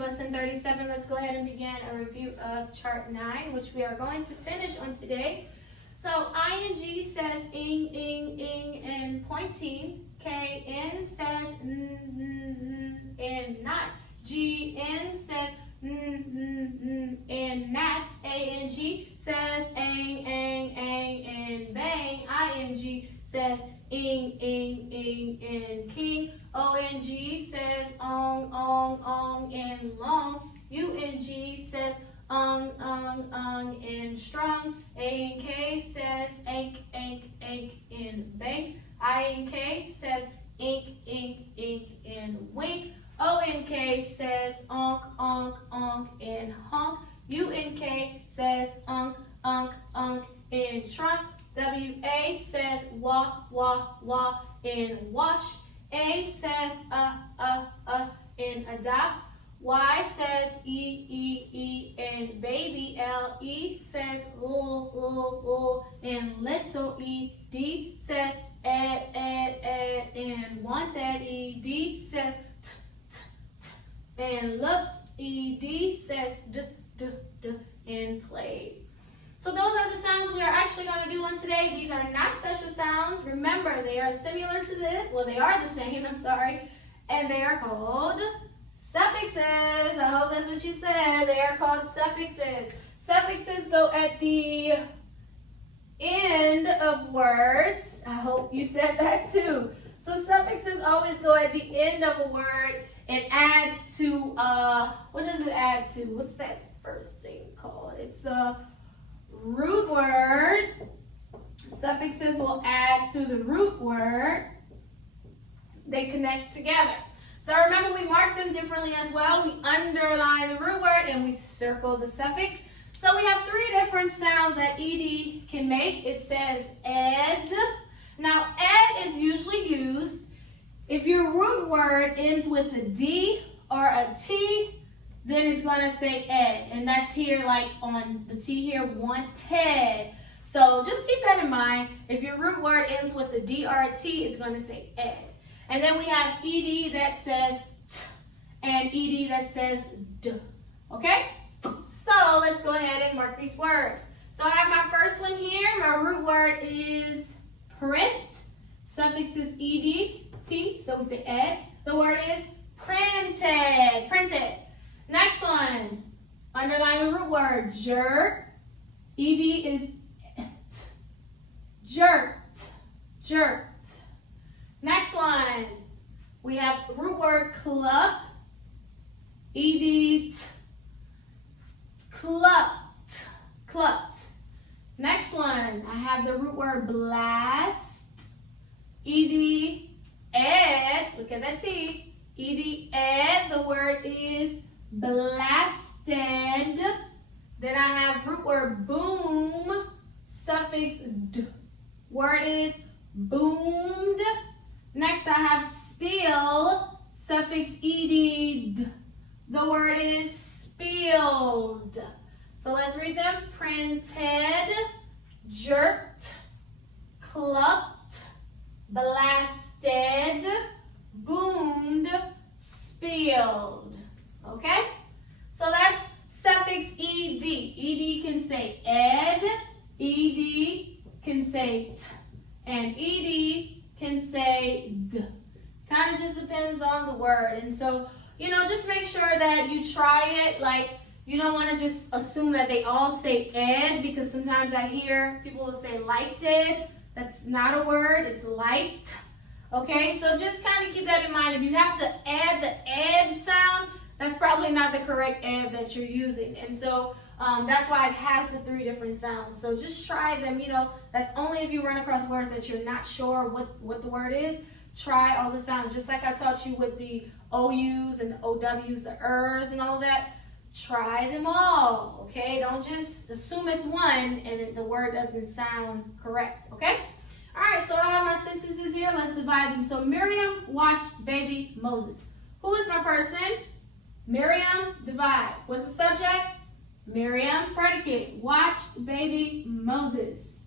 Lesson 37. Let's go ahead and begin a review of Chart 9, which we are going to finish on today. So ing says ing, and pointing. Kn says and not. Gn says and gnats. Ang says ang, and bang. Ing says ing, and king. Ong says ong, and long. Ung says ung, and strong. Ank says ank, and bank. Ink says ink, and wink. Onk says onk, and honk. Unk says unk, and trunk. Wa says wah, and wash. A says and adopt. Y says e, and baby. Le says l, and little. Ed says ed, and wanted. Ed says t, and looked. Ed says d, and played. So those are the sounds we are actually going to do on today. These are not special sounds. Remember, they are similar to this. Well, they are the same, I'm sorry. And they are called suffixes. I hope that's what you said. They are called suffixes. Suffixes go at the end of words. I hope you said that too. So suffixes always go at the end of a word. It adds to, what does it add to? What's that first thing called? It's a root word. Suffixes will add to the root word. They connect together. So remember, we mark them differently as well. We underline the root word and we circle the suffix. So we have three different sounds that ed can make. It says ed. Now ed is usually used if your root word ends with a D or a T, then it's going to say ed. And that's here, like on the T here, wanted. So just keep that in mind. If your root word ends with a D or a T, it's going to say ed. And then we have ed that says t and ed that says d. Okay? So let's go ahead and mark these words. So I have my first one here. My root word is print. Suffix is ed, t, so we say ed. The word is printed. Printed. Next one. Underline the root word jerk. Ed is t. Jerked. Jerked. Next one. We have root word cluck. Ed, clucked. Clucked. Next one. I have the root word blast. Ed, ed. Look at that T. Ed, ed. The word is blasted. Then I have root word boom. Suffix d. Word is boomed. Next I have spill. Suffix ed. The word is spilled. So let's read them. Printed, jerked, clucked, blasted, boomed, spilled. Okay? So that's suffix ed. Ed can say ed, ed can say t, and ed can say d. Kind of just depends on the word. And so, just make sure that you try it. Like, you don't want to just assume that they all say ed, because sometimes I hear people will say liked ed. That's not a word, it's liked. Okay, so just kind of keep that in mind. If you have to add the ed sound, that's probably not the correct ed that you're using. And so that's why it has the three different sounds. So just try them, that's only if you run across words that you're not sure what the word is. Try all the sounds, just like I taught you with the OUs and the OWs, the ers and all of that. Try them all, okay? Don't just assume it's one and the word doesn't sound correct, okay? All right, so I have my sentences here. Let's divide them. So Miriam watched baby Moses. Who is my person? Miriam, divide. What's the subject? Miriam, predicate. Watched baby Moses.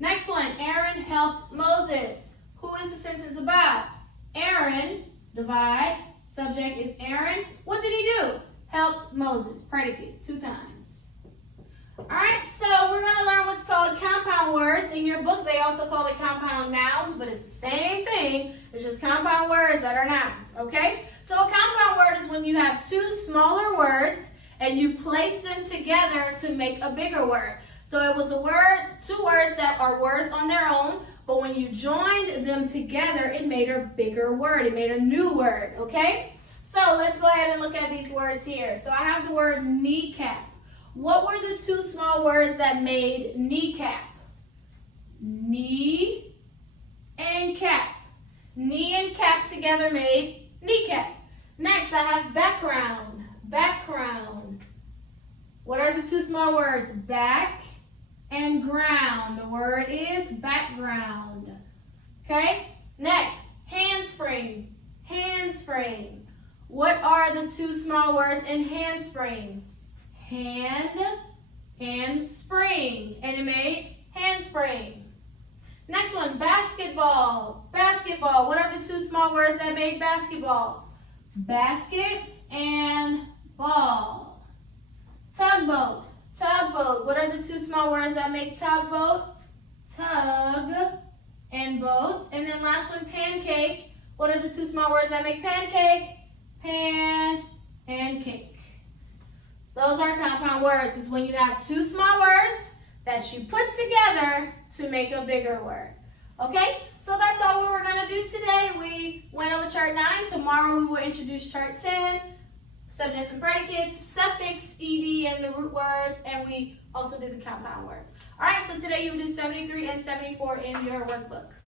Next one, Aaron helped Moses. Who is the sentence about? Aaron, divide. Subject is Aaron. What did he do? Moses. Predicate, 2 times. Alright, so we're going to learn what's called compound words. In your book, they also call it compound nouns, but it's the same thing. It's just compound words that are nouns, okay? So a compound word is when you have 2 smaller words and you place them together to make a bigger word. So it was a word, 2 words that are words on their own, but when you joined them together, it made a bigger word. It made a new word, okay? So let's go ahead and look at these words here. So I have the word kneecap. What were the 2 small words that made kneecap? Knee and cap. Knee and cap together made kneecap. Next, I have background. Background. What are the 2 small words? Back and ground. The word is background. Okay? Next, handspring. Handspring. What are the 2 small words in handspring? Hand and spring. And it made handspring. Next one, basketball. Basketball. What are the 2 small words that made basketball? Basket and ball. Tugboat. Tugboat. What are the 2 small words that make tugboat? Tug and boat. And then last one, pancake. What are the 2 small words that make pancake? Pan and cake. Those are compound words. It's when you have 2 small words that you put together to make a bigger word. Okay? So that's all we were going to do today. We went over chart 9. Tomorrow we will introduce chart 10. Subjects and predicates, suffix, ed, and the root words. And we also did the compound words. All right, so today you will do 73 and 74 in your workbook.